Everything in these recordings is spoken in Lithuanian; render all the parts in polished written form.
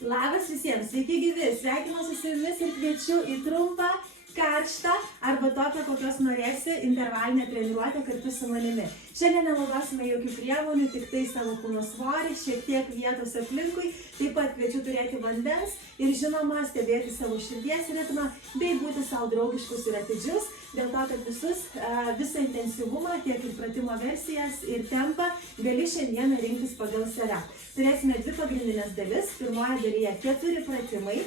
Labas visiems, sveiki gyvi, sveikinuosi su jumis ir kviečiu į trumpą, karštą arba tokią, kokios norėsi, intervalinę treniruotę kartu su manimi. Šiandien nenaudosime jokių priemonių, tik tai savo kūno svorį, šiek tiek vietos aplinkui, taip pat kviečiu turėti vandens ir žinoma stebėti savo širdies ritmą bei būti savo draugiškus ir atidžius, dėl to, kad visą intensyvumą, tiek ir pratimo versijas ir tempą gali šiandieną rinktis pagal save. Turėsime dvi pagrindinės dalis. Pirmoje dalyje 4 pratimai.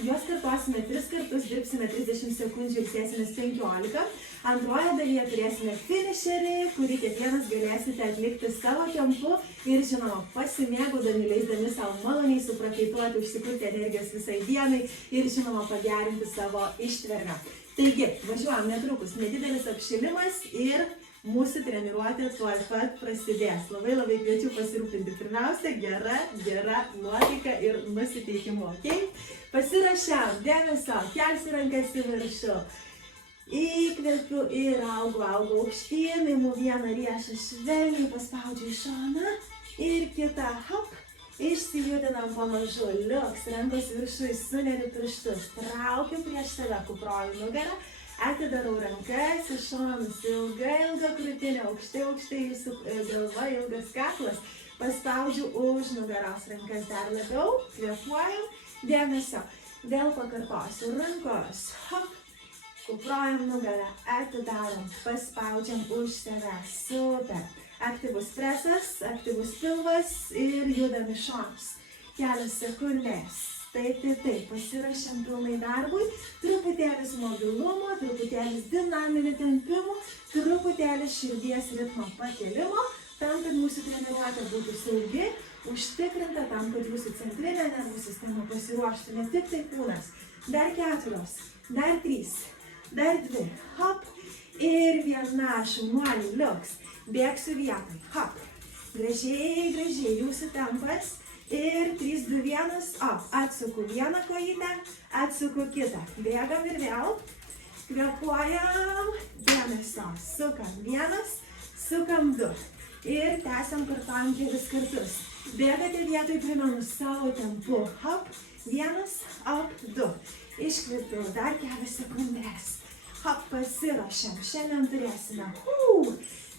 Juos kartuosime 3 kartus, dirbsime 30 sekundžių ir sėsimės 15. Antroje dalyje turėsime finisherį, kurį kiekvienas galėsite atlikti savo tempu ir, žinoma, pasimėgaudami, leisdami savo maloniai suprakaituoti, užsikurti energijos visai dienai ir, žinoma, pagerinti savo ištvermę. Taigi, važiuojam netrukus, nedidelis apšilimas ir mūsų treniruotė tuoj pat prasidės. Labai kviečiu pasirūpinti pirmiausia gera nuotaika ir nusiteikimu. Okay? Pasirašiam, dėmesio, kelsiu rankas į viršų. Įkvepiu ir augu aukštyn, imu vieną riešą švelniai, paspaudžiu į šoną ir kitą, hop, išsijudinam pamažu, liuks, rankos viršui, suneriu pirštus, traukiu prieš save, kuproju nugarą, atidarau rankas į šonus, ilga krūtinė, aukštai jūsų galva, ilgas kaklas, paspaudžiu už nugaros rankas dar labiau, kvėpuojam, dėmesio, vėl pakartosiu, rankos, hop, kuprojam nugarą, atidarom, paspaudžiam už save, super, aktyvus presas, aktyvus pilvas ir judam į šonus, kelios sekundės. Taip, pasirašėm pilnai darbui, truputėlis mobilumo, truputėlis dinaminių tempimų, truputėlis širdies ritmo pakelimo, tam, kad mūsų treniruotė būtų saugi, užtikrinta, tam, kad jūsų centrinė nervų sistema pasiruoštų, ne tik tai kūnas. Dar 4, dar 3, dar 2, hop, ir viena, šaunuoliai, liuks, bėgsiu vietoj, hop, gražiai, jūsų tempas. Ir 3, 2, 1, op, atsuku vieną kojytę, atsuku kitą. Bėgam ir vėl, kvėpuojam, dėmesio, sukam 1, sukam 2. Ir tęsiam, kartuojam kelis kartus. Bėgate vietoj, primenu savo tempu. Hop, 1, op, 2. Iškvėpiu, dar kelias sekundės. Hop, pasiruošiam. Šiandien turėsime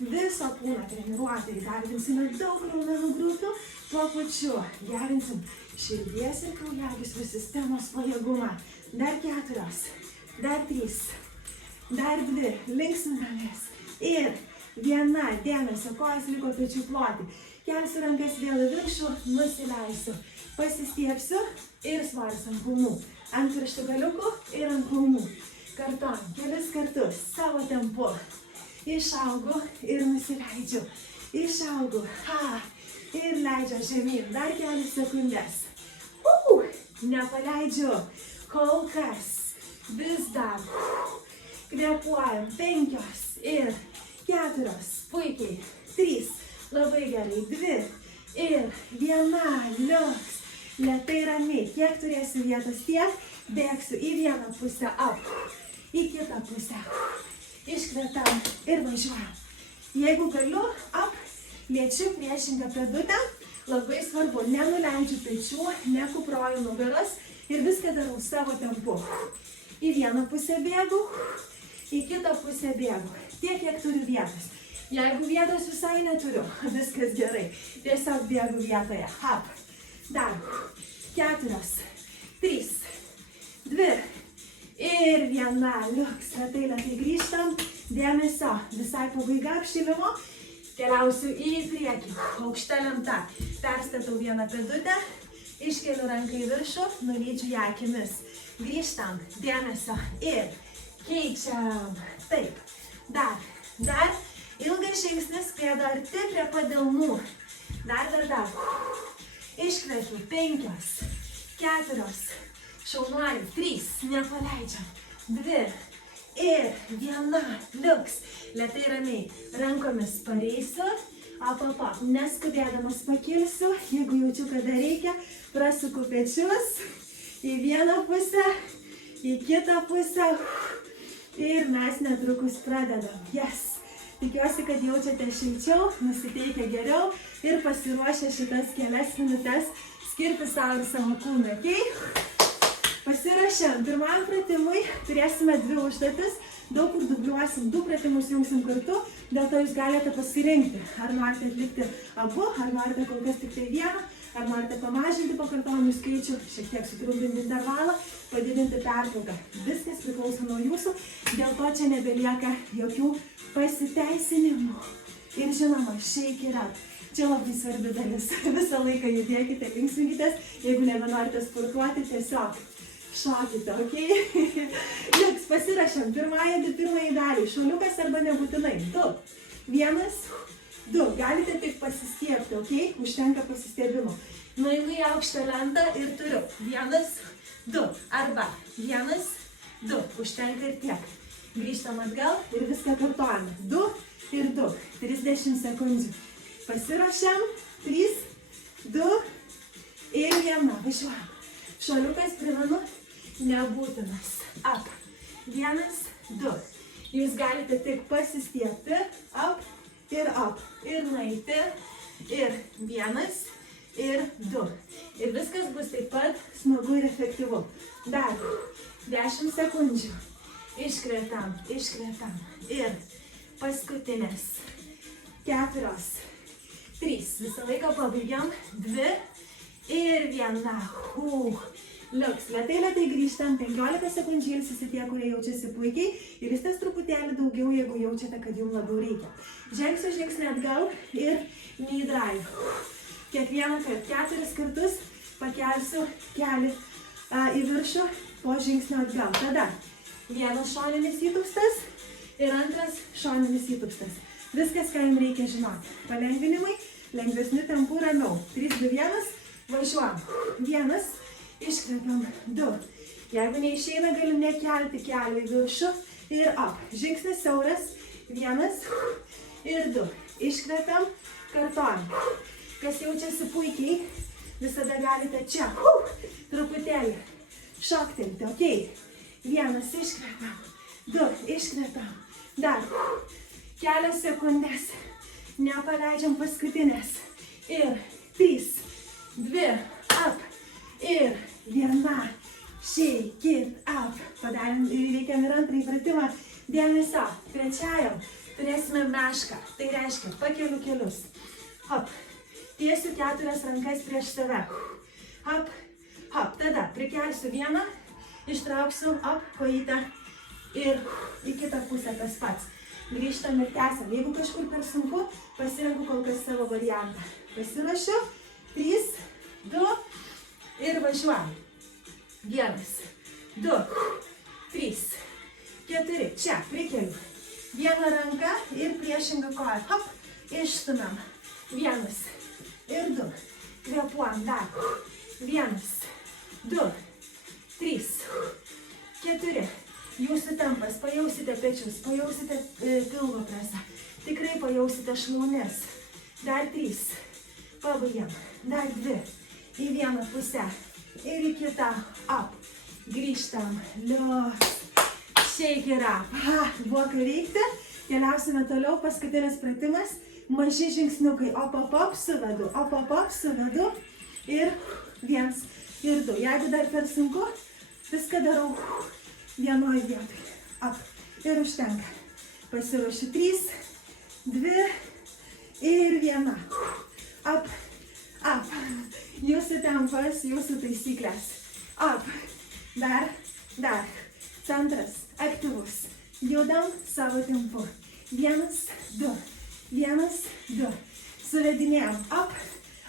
viso kūno treniruotę, įdarbinsime daug raumenų grupių, tuo pačiu gerinsim širdies ir kraujagyslių sistemos pajėgumą. Dar 4, dar 3, dar 2, linksminamės. Ir viena, dėmesio, kojas liko pečių ploti. Kelsiu rankas vėl į viršų, nusileisiu, pasistiepsiu ir svoris ant kulnų. Ant pirštų galiukų ir ant kulnų. Kartuojam kelis kartus savo tempu. Išaugu ir nusileidžiu. Išaugu. Ir leidžiu žemyn. Dar kelias sekundės. Nepaleidžiu. Kol kas. Vis dar. Kvėpuojam. 5 ir 4. Puikiai. 3. Labai gerai. 2 ir 1. Liuks. Lėtai ramiai. Kiek turėsiu vietos, tiek bėgsiu į vieną pusę. Up. Į kitą pusę. Iškvetam ir važiuojam. Jeigu galiu, up, liečiu priešingą pėdutę. Labai svarbu, nenuleidžiu pečių, nekuproju nugaros ir viską darau savo tempu. Į vieną pusę bėgu, į kitą pusę bėgu. Tiek, kiek turiu vietos. Jeigu vietos visai neturiu, viskas gerai. Tiesiog bėgu vietoje. Up. Dar 4, 3, 2. Ir viena, liuks, lėtai grįžtam, dėmesio, visai pabaiga apšilimo, keliausiu į priekį, aukšta lenta, perstatau vieną pėdutę, iškeliu ranką į viršų, nulydžiu ją akimis, grįžtam, dėmesio ir keičiam, taip, dar, ilgas žingsnis, pėda arti prie padelnų, dar, iškvepiu, 5, 4, šaunuoliai, 3, nepaleidžiam, 2 ir 1, liuks, lėtai ramiai, rankomis pareisiu, neskubėdamas pakilsiu, jeigu jaučiu, kad dar reikia, prasuku pečius į vieną pusę, į kitą pusę ir mes netrukus pradedam, yes. Tikiuosi, kad jaučiate šilčiau, nusiteikę geriau ir pasiruošę šitas kelias minutes skirti savo ir savo kūną, ok? Pasiruošėm. Pirmam pratimui turėsime 2 užduotis, daug kur dubliuosim, 2 pratimus jungsim kartu, dėl to jūs galite pasirinkti, ar norite atlikti abu, ar norite kol kas tik tai vieną, ar norite pamažinti pakartojimų skaičių, šiek tiek sutrumpinti intervalą, padidinti pertrauką. Viskas priklauso nuo jūsų, dėl to čia nebelieka jokių pasiteisinimų. Ir žinoma, shake it up. Čia labai svarbi dalis. Visą laiką judėkite, linksminkitės. Jeigu nebenorite sportuoti, tiesiog šokite, ok? Liuks, pasirašėm. Pirmąjį dalį. Šuoliukas arba nebūtinai. 2. 1, 2. Galite tik pasistiebti, ok? Užtenka pasistiebimo. Nueinu į aukštą lentą ir turiu. 1, 2. Arba 1, 2. Užtenka ir tiek. Grįžtam atgal ir viską kartojame. 2 ir 2. 30 sekundžių. Pasiruošiam. 3, 2 ir 1. Važiuojam. Šuoliukas, primenu, nebūtinas. Up. 1, 2. Jūs galite tik pasistiebti. Up ir up. Ir nueiti. Ir 1, ir 2. Ir viskas bus taip pat smagu ir efektyvu. Dar 10 sekundžių. Iškretam, iškretam. Ir paskutinės. 4, 3. Visą laiką pabaigiam. 2 ir 1. Liuks. Lėtai grįžtam. 15 sekundžių ilsisi tie, kurie jaučiasi puikiai. Ir ilsitės truputėlį daugiau, jeigu jaučiate, kad jums labiau reikia. Žengsiu žingsnį atgal ir knee drive. Kiekvieną kartą 4 kartus pakelsiu kelį į viršų po žingsnio atgal. Tada vienas šoninis įtūpstas ir antras šoninis įtūpstas. Viskas, ką jums reikia žinoti. Palengvinimai, lengvesniu tempu, ramiau. 3, 2, 1, važiuojam. 1, iškvepiam. 2. Jeigu neišeina, galim nekelti kelį į viršų ir up. Žingsnis siauras. 1 ir 2. Iškvepiam, kartojam. Kas jaučiasi puikiai, visada galite čia. Truputėlį šoktelti, ok? 1 iškvepiam. 2 iškvepiam. Dar. Kelios sekundės. Nepaleidžiam paskutinės. Ir 3, 2, up. Ir 1. Shake it up. Padarėm ir reikiam ir antrąjį pratimą. Dėmesio. Trečiajam turėsime mešką. Tai reiškia pakeliu kelius. Hop. Tiesiu 4 rankas prieš save. Hop. Hop. Tada prikelsiu 1. Ištrauksiu up kojytę. Ir į kitą pusę tas pats. Grįžtam ir tęsiam. Jeigu kažkur per sunku, pasirenku kol kas savo variantą. Pasiruošiu. 3, 2 ir važiuojam. 1, 2, 3, 4. Čia, prikeliu. Vieną ranką ir priešingą koją. Hop. Išstumam. 1 ir 2. Kvėpuojam dar. 1, 2, 3, 4. Jūsų tempas, pajausite pečius, pajausite pilvo presą. Tikrai pajausite šlaunis. Dar 3. Pabaigiam. Dar 2. Į vieną pusę. Ir į kitą. Up. Grįžtam. Liuks. Shake it up. Buvo ką reikti. Keliausime toliau. Paskutinis pratimas. Maži žingsniukai. Op, op, op, suvedu. Op, op, op, suvedu. Ir 1 ir 2. Jeigu dar per sunku, viską darau vienoj vietoj. Up. Ir užtenka. Pasiruošiu. 3, 2 ir 1. Up. Up. Jūsų tempas, jūsų taisyklės. Up. Dar. Centras. Aktyvus. Judam savo tempu. 1, 2. 1, 2. Suvedinėjam. Up.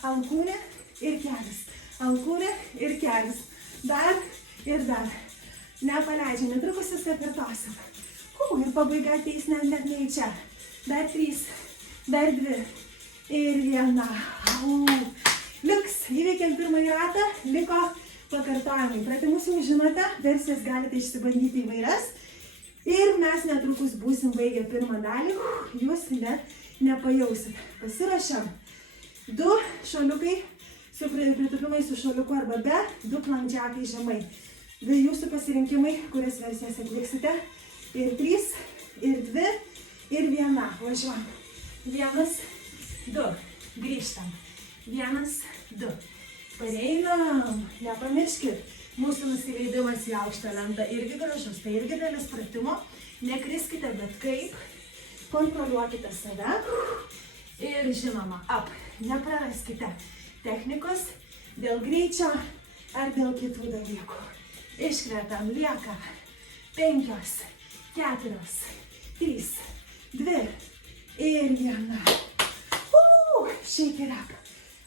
Alkūnė ir kelias. Alkūnė ir kelias. Dar ir dar. Nepaleidžiam, netrukus viską kartosim. Ir pabaiga ateis net ne į čia. Dar 3, dar 2 ir 1. Liuks, įveikėm pirmąjį ratą, liko pakartojimai. Pratimus jau žinote, versijas galite išsibandyti įvairias. Ir mes netrukus būsim baigę pirmą dalį, jūs net nepajausit. Pasiruošiam. 2 šuoliukai su pritūpimai su šuoliuku arba be, 2 plančiakai žemai. Jūsų pasirinkimai, kurias versijas atliksite. Ir 3, ir 2, ir 1. Važiuojam. 1, 2. Grįžtam. 1, 2. Pareinam. Nepamirškit, mūsų nusileidimas į aukštą lentą irgi gražus. Tai irgi dalis pratimo. Nekriskite, bet kaip. Kontroliuokite save. Ir žinoma, up. Nepraraskite technikos dėl greičio ar dėl kitų dalykų. Iškvepiam, lieka 5, 4, 3, 2 ir 1. Shake it up.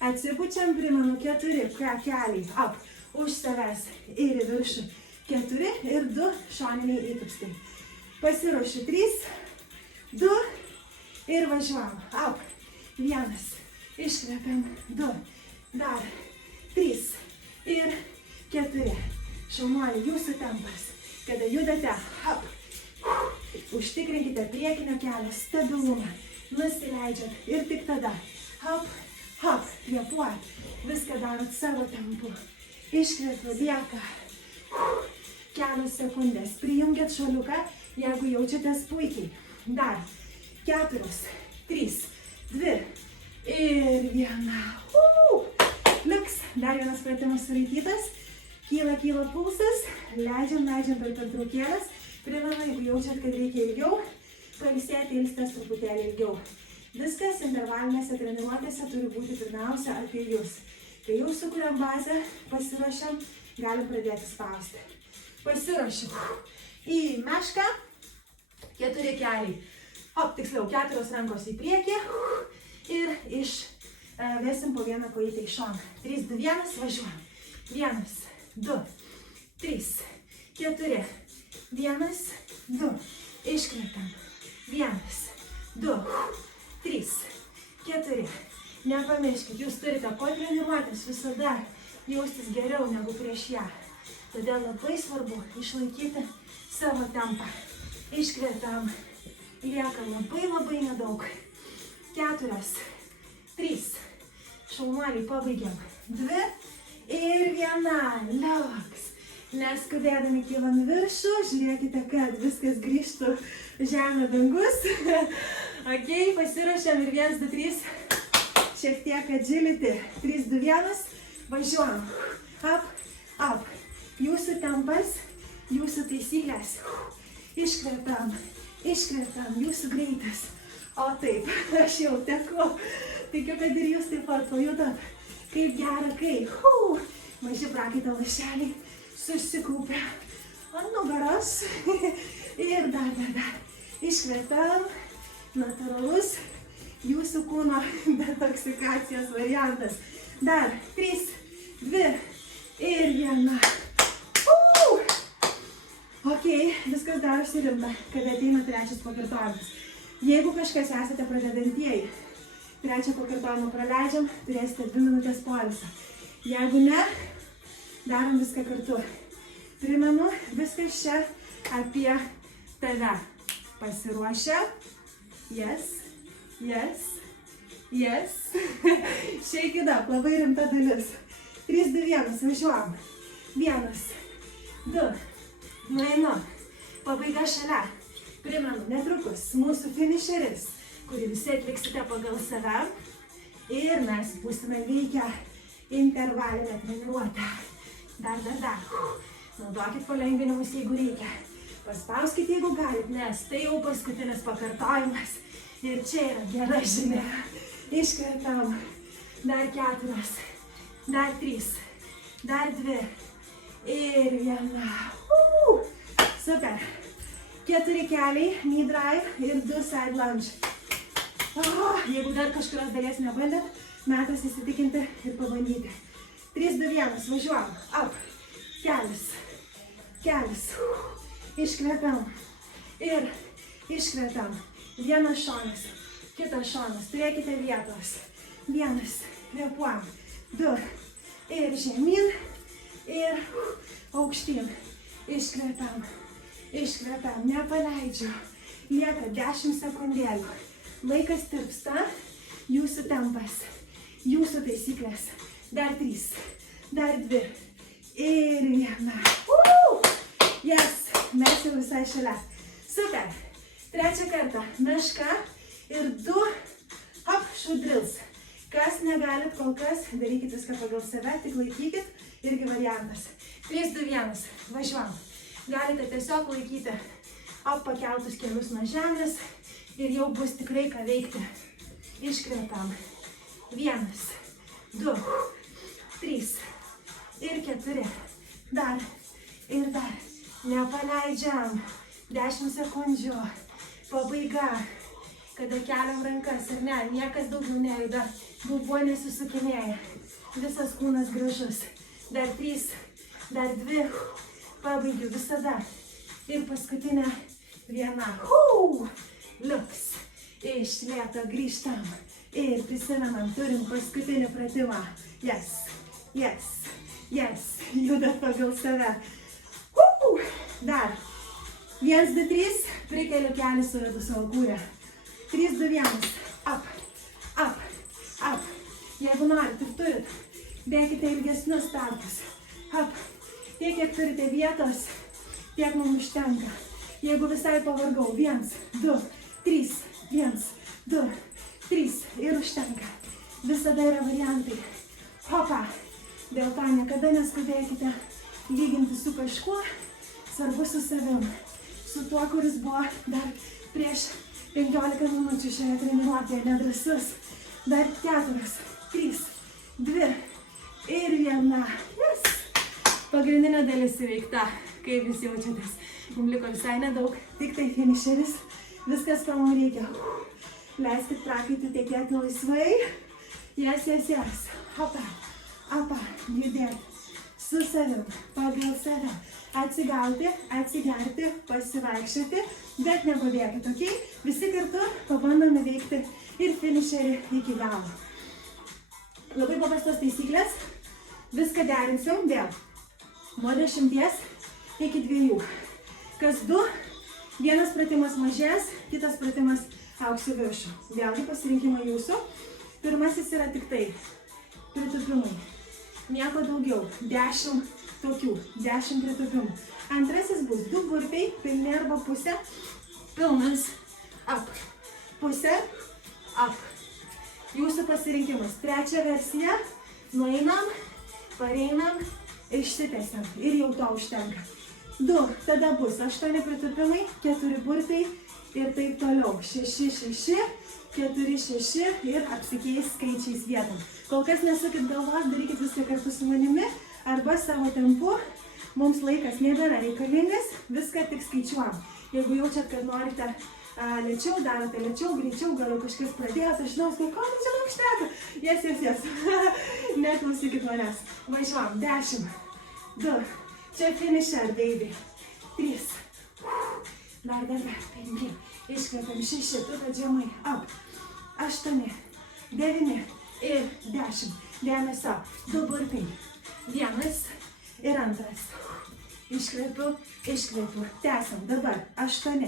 Atsipučiam, primenu 4, keliai up. Už savęs ir į viršų. 4 ir 2 šoniniai įtupstai. Pasiruošiu 3, 2 ir važiuojam. Up. 1. Iškvepiam. 2. Dar. 3 ir 4. Šaunuoliai, jūsų tempas. Kada judate, up. Užtikrinkite priekinio kelio stabilumą. Nusileidžiat ir tik tada. Up, up, kvėpuojat. Viską darot savo tempu. Iškvepiu, lieka. Kelios sekundės. Prijungiat šuoliuką, jeigu jaučiatės puikiai. Dar. 4, 3, 2 ir 1. Liuks. Dar vienas pratimas suraitytas. Kyla pulsas, leidžiam per pertraukėles. Primenu, jeigu jaučiat, kad reikia ilgiau, pailsėti ilsitės truputėlį ilgiau. Viskas intervalinėse treniruotėse turi būti pirmiausia apie jūs. Kai jau sukuriam bazę, pasiruošiam, galim pradėti spausti. Pasiruošiu. Į mešką, 4 keliai. Tiksliau, 4 rankos į priekį ir vesim po vieną kojytę į šoną. 3, 2, 1, važiuojam. 1, 2, 3, 4, 1, 2, iškvepiam, 1, 2, 3, 4, nepamirškit, jūs turite po treniruotės visada jaustis geriau negu prieš ją, todėl labai svarbu išlaikyti savo tempą, iškvepiam, lieka labai nedaug, 4, 3, šaunuoliai pabaigiam, 2, ir 1, liuks. Neskubėdami kylam į viršų, žiūrėkite, kad viskas grįžtų žemė dangus. Ok, pasiruošiam ir 1, 2, 3, šiek tiek agility. 3, 2, 1, važiuojam. Up, up. Jūsų tempas, jūsų taisyklės. Iškvepiam, jūsų greitas. O taip, aš jau teku. Tikiu, kad ir jūs taip pat pajutot. Kaip gera, kaip. Maži prakaito lašeliai susikaupia ant nugaros. Ir dar. Iškvepiam. Natūralus jūsų kūno detoksikacijos variantas. Dar 3, 2 ir 1. Ok, viskas darosi rimta, kada ateina trečias pakartojimas. Jeigu kažkas esate pradedantieji, trečią pakartojimą praleidžiam, turėsite 2 minutės poilsio. Jeigu ne, darom viską kartu. Primenu, viskas čia apie tave. Pasiruošę. Yes. Shake it up, labai rimta dalis. 3, 2, 1, važiuojam. 1, 2, nueinu. Pabaiga šalia. Primenu, netrukus mūsų finisheris, kurį visi atliksite pagal save. Ir mes būsime veikę intervalinę treniruotę. Dar. Naudokit palengvinimus, jeigu reikia. Paspauskit, jeigu galit, nes tai jau paskutinis pakartojimas. Ir čia yra gera žinia. Iškvepiam. Dar 4. Dar 3. Dar 2. Ir 1. Super. 4 keliai, knee drive ir 2 side lunge. Jeigu dar kažkurios dalies nebandėt, metas įsitikinti ir pabandyti. 3, 2, 1, važiuojam. Up. Kelis. Iškvepiam. Ir iškvepiam. Vienas šonas, kitas šonas. Turėkite vietos. 1, kvėpuojam. 2. Ir žemyn. Ir aukštyn. Iškvepiam. Nepaleidžiu. Lieka 10 sekundėlių. Laikas tirpsta, jūsų tempas, jūsų taisyklės. Dar 3, dar 2 ir 1. Yes, mes jau visai šalia. Super. Trečią kartą meška ir 2 shoe drills. Kas negalit kol kas, darykit viską pagal save, tik laikykit, irgi variantas. 3, 2, 1, važiuojam. Galite tiesiog laikyti pakeltus kelius nuo žemės ir jau bus tikrai ką veikti. Iškvepiam. 1, 2, 3 ir 4. Dar ir dar. Nepaleidžiam. 10 sekundžių. Pabaiga. Kada keliam rankas, ar ne, niekas daugiau nejuda, dubuo nesisukinėja, visas kūnas gražus. Dar 3, dar 2, pabaigiu visada. Ir paskutinė 1. Liuks. Iš lėto grįžtam. Ir prisimenam, turim paskutinį pratimą. Yes, yes, yes. Judat pagal save. Dar. 1, 2, 3. Prikeliu kelį, suvedu savo kūrę. 3, 2, 1. Up, up, up. Jeigu norit ir turit, bėkite ilgesnius startus. Up. Tiek, kiek turite vietos, tiek mums užtenka. Jeigu visai pavargau, 1, 2, 3, 1, 2, 3 ir užtenka. Visada yra variantai. Hopa. Dėl to niekada neskubėkite lyginti su kažkuo, svarbu su savim. Su tuo, kuris buvo dar prieš 15 minučių šioje treniruotėje, nedrąsus. Dar 4, 3, 2 ir 1. Yes. Pagrindinė dalis įveikta. Kaip jūs jaučiatės? Mums liko visai nedaug, tik tai finišeris. Viskas, ko mums reikia. Leiskit prakaitui tekėti laisvai. Yes, yes, yes. Hopa, apa, judėti. Su savim, pagal save. Atsigauti, atsigerti, pasivaikščioti, bet nepabėgti, ok? Visi kartu pabandome veikti ir finišerį iki galo. Labai paprastos taisyklės. Viską derinsim vėl. Nuo 10 iki 2. Kas 2, vienas pratimas mažės, kitas pratimas auks į viršų. Vėlgi pasirinkimai jūsų. Pirmasis yra tik tai pritūpimai. Nieko daugiau. 10 tokių. 10 pritūpimų. Antrasis bus 2 burpiai, pilni arba pusė. Pilnas. Up. Pusė. Up. Jūsų pasirinkimas. Trečia versija. Nueinam, pareinam, išsitęsiam. Ir jau to užtenka. 2. Tada bus 8 pritūpimai, 4 burpiai ir taip toliau. 6, 6. 4, 6 ir apsikeis skaičiais vietom. Kol kas nesukit galvos, darykit viską kartu su manimi arba savo tempu. Mums laikas nebėra reikalingas, viską tik skaičiuojam. Jeigu jaučiat, kad norite lėčiau, darote lėčiau, greičiau, gal kažkas pradėjot, aš žinau, ko man čia užteka. Yes. Neklausykit manęs. Važiuojam. 10, 2, čia finisher, baby. 3, dar, 5, iškvepiam, 6, tu žemai, up. 8, 9 ir 10. Dėmesio. 2 burpiai. 1 ir 2. Iškvepiu, iškvepiu. Tęsiam. Dabar 8.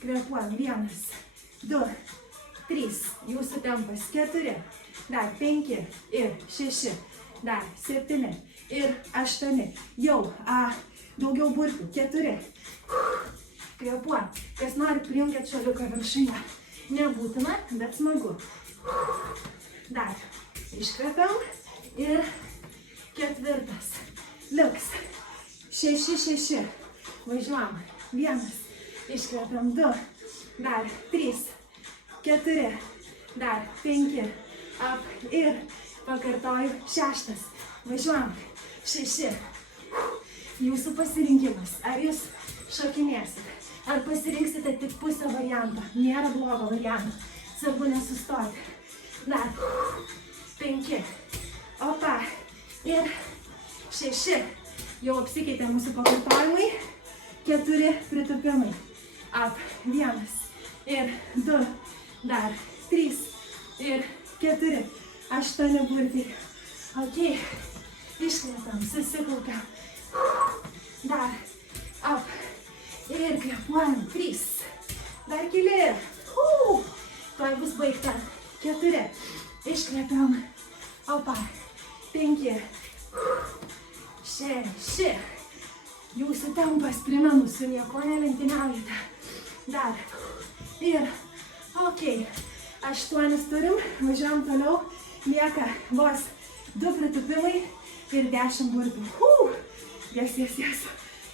Kvepuojam. 1, 2, 3. Jūsų tempas. 4. Dar 5 ir 6. Dar 7 ir 8. Jau. Daugiau burpių. 4. Kvepuojam. Kas nori, prijungiat šuoliuką viršuje. Nebūtina, bet smagu. Dar. Iškvepiam. Ir 4. Liuks. 6, 6. Važiuojam. 1. Iškvepiam. 2. Dar. 3. 4. Dar. 5. Up. Ir pakartoju. 6. Važiuojam. 6. Jūsų pasirinkimas. Ar jūs šokinėsit? Ar pasirinksite tik pusę variantą? Nėra blogo varianto. Svarbu nesustoti. Dar. 5. Opa. Ir 6. Jau apsikeitė mūsų pakartojimai. 4 pritūpimai. Up. 1. Ir 2. Dar. 3. Ir 4. 8 burpiai. Ok. Iškvepiam. Susikaupiam. Dar. Up. Ir kvepuojam. 3. Dar keli. Tuoj bus baigta. 4. Iškvepiam. Opa. 5. 6. Jūsų tempas, primenu, su nieko nelenktyniaujate. Dar. Ir. Ok. 8 turim. Važiuojam toliau. Lieka vos 2 pritūpimai ir 10 burpių. Yes.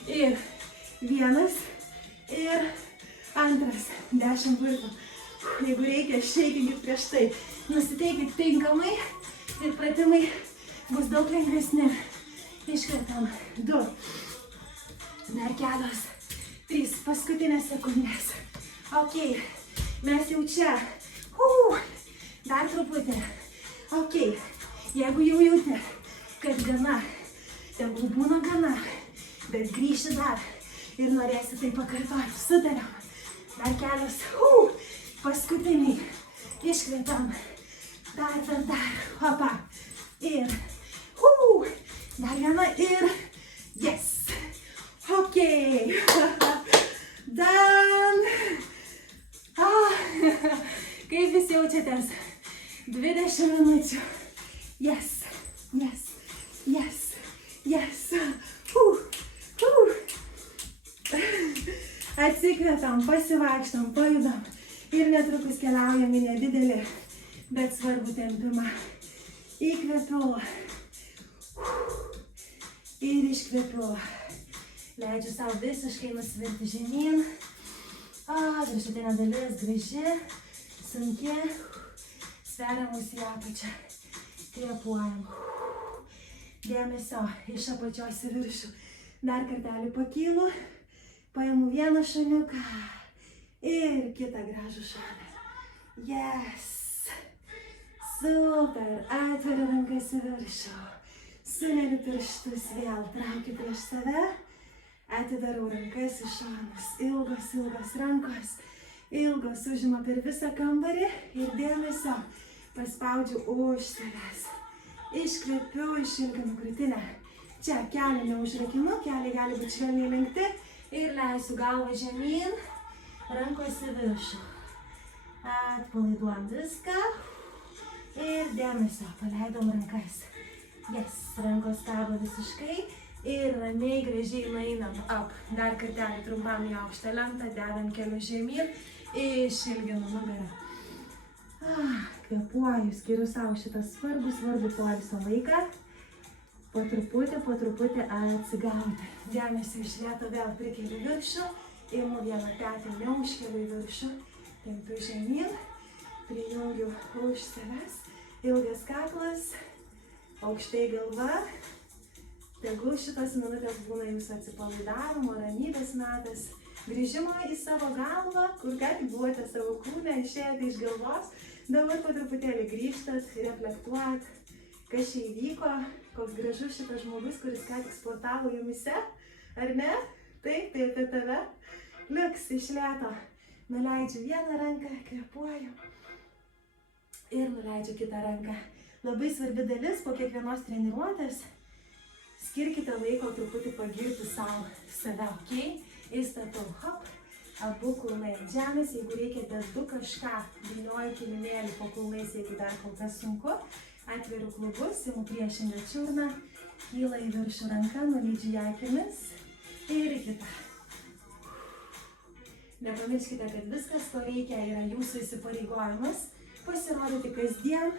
Ir 1, ir 2, 10 burpių. Jeigu reikia, šeikinkit prieš tai. Nusiteikit tinkamai ir pratimai bus daug lengvesni. Iškvepiam. 2. Dar kelios. 3. Paskutinės sekundės. Ok. Mes jau čia. Dar truputį. Ok. Jeigu jau jauti, kad gana, tegul būna gana, bet grįši dar ir norėsi tai pakartoti. Sutariam. Dar kelios. Paskutiniai. Iškvepiam. Dar. Hopa. Ir. Dar viena ir. Yes. Ok. Done. Kaip jūs jaučiatės? 20 minučių. Yes. Atsikvepiam, pasivaikštam, pajudam ir netrukus keliaujam į nedidelį, bet svarbų tempimą. Įkvepiu ir iškvepiu. Leidžiu savo visiškai nusvirti žemyn. Viršutinė dalis graži, sunki, sveriam mus į apačią. Kvėpuojam. Dėmesio iš apačios į viršų. Dar kartelį pakylu. Paimu vieną šuniuką ir kitą gražų šoną. Yes. Super. Atveriu rankas į viršų. Suneriu pirštus vėl. Traukiu prieš save. Atidarau rankas į šonus. Ilgos rankos. Ilgos užima per visą kambarį. Ir dėmesio paspaudžiu už savęs. Iškvepiu, išilginu krūtinę. Čia kelią neužrakinu. Keliai gali būti švelniai lenkti. Ir leisiu galvą žemyn, rankos į viršų. Atpalaiduojam viską. Ir dėmesio, paleidom rankas. Yes, rankos kabo visiškai. Ir ramiai, gražiai nueinam up. Dar kartelį trumpam į aukštą lentą, dedam kelius žemyn. Išilginu nugarą. Kvėpuoju, skiriu savo šitą svarbų poilsio laiką. Po truputį atsigauti. Dėmesį iš lėto vėl prikeliu viršų. Imu vieną petį, neužkeliu į viršų. Tempiu žemyn. Prijungiu už savęs. Ilgas kaklas. Aukštai galva. Tegul šitos minutės būna jūsų atsipalaidavimo, ramybės metas. Grįžimo į savo galvą, kur ką tik buvote savo kūne, išėjote iš galvos. Dabar po truputėlį grįžtat, reflektuojat, kas čia įvyko. Koks gražus šitas žmogus, kuris ką tik sportavo jumise, ar ne? Taip, tai apie tave. Liuks iš lėto. Nuleidžiu vieną ranką, kvėpuoju. Ir nuleidžiu kitą ranką. Labai svarbi dalis po kiekvienos treniruotės. Skirkite laiko truputį pagirti save, ok? Įstatau, hop. Abu kulnai ant žemės. Jeigu reikia dedu kažką, vynioju kilimėlį po kulnais, jeigu dar kol kas sunku. Atveriu klubus, imu priešingą čiurną, kyla į viršų ranką, nuleidžiu ją akimis ir į kitą. Nepamirškite, kad viskas, ko reikia, yra jūsų įsipareigojimas pasirodyti kasdien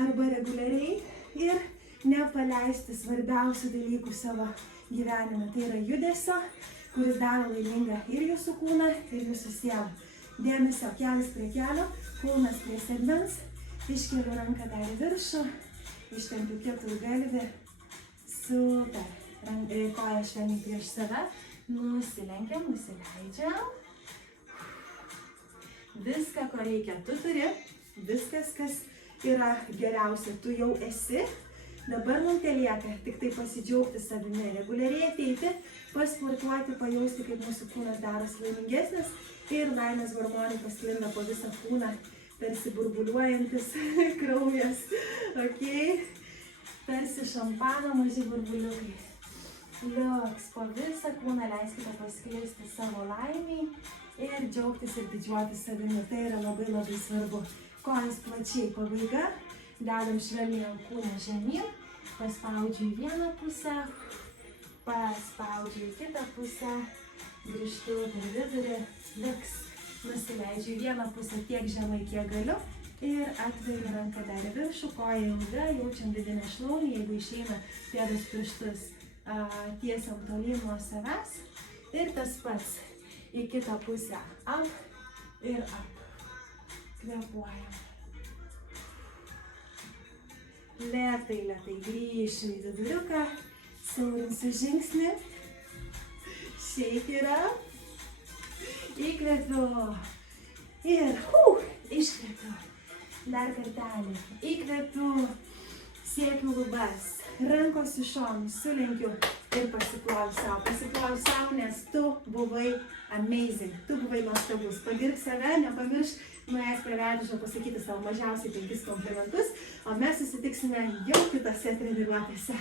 arba reguliariai ir nepaleisti svarbiausių dalykų savo gyvenime. Tai yra judesio, kuris daro laimingą ir jūsų kūną, ir jūsų sielą. Dėmesio, kelias prie kelio, kūnas prie sėdmens. Iškeliu ranką dar į viršų, ištempiu keturgalvį, super, koja švelniai prieš save, nusilenkiam, nusileidžiam. Viską, ko reikia, tu turi, viskas, kas yra geriausia, tu jau esi. Dabar mums lieka tik tai pasidžiaugti savimi, reguliariai ateiti, pasportuoti, pajausti, kaip mūsų kūnas darosi laimingesnis ir laimės hormonai pasklinda po visą kūną. Tarsi burbuliuojantis kraujas, ok? Tarsi šampano maži burbuliukai. Liuks, po visą kūną leiskite paskleisti savo laimiai ir džiaugtis ir didžiuotis savimi. Tai yra labai svarbu. Kojas plačiai pabaiga, dedam švelniai ant kūno žemyn, paspaudžiu į vieną pusę, paspaudžiu į kitą pusę, grįžtu per vidurį, liuks. Nusileidžiu į vieną pusę tiek žemai, kiek galiu Ir atveriu ranką dar į viršų, koja ilga, jaučiam vidinę šlaunį, jeigu išeina pėdos pirštus tiesiam tolyn nuo savęs. Ir tas pats į kitą pusę. Up ir up. Kvėpuojam. Lėtai grįšiu į viduriuką, siaurinsiu žingsnį. Shake it up. Įkvepiu. Ir iškvepiu. Dar kartelį. Įkvepiu. Siekiu lubas. Rankos į šonus. Sulenkiu ir pasiploju savo. Pasiploju savo, nes tu buvai amazing. Tu buvai nuostabus. Pagirk save, nepamiršk nuėjęs prie veidrodžio pasakyti savo mažiausiai 5 komplimentus. O mes susitiksime jau kitose treniruotėse.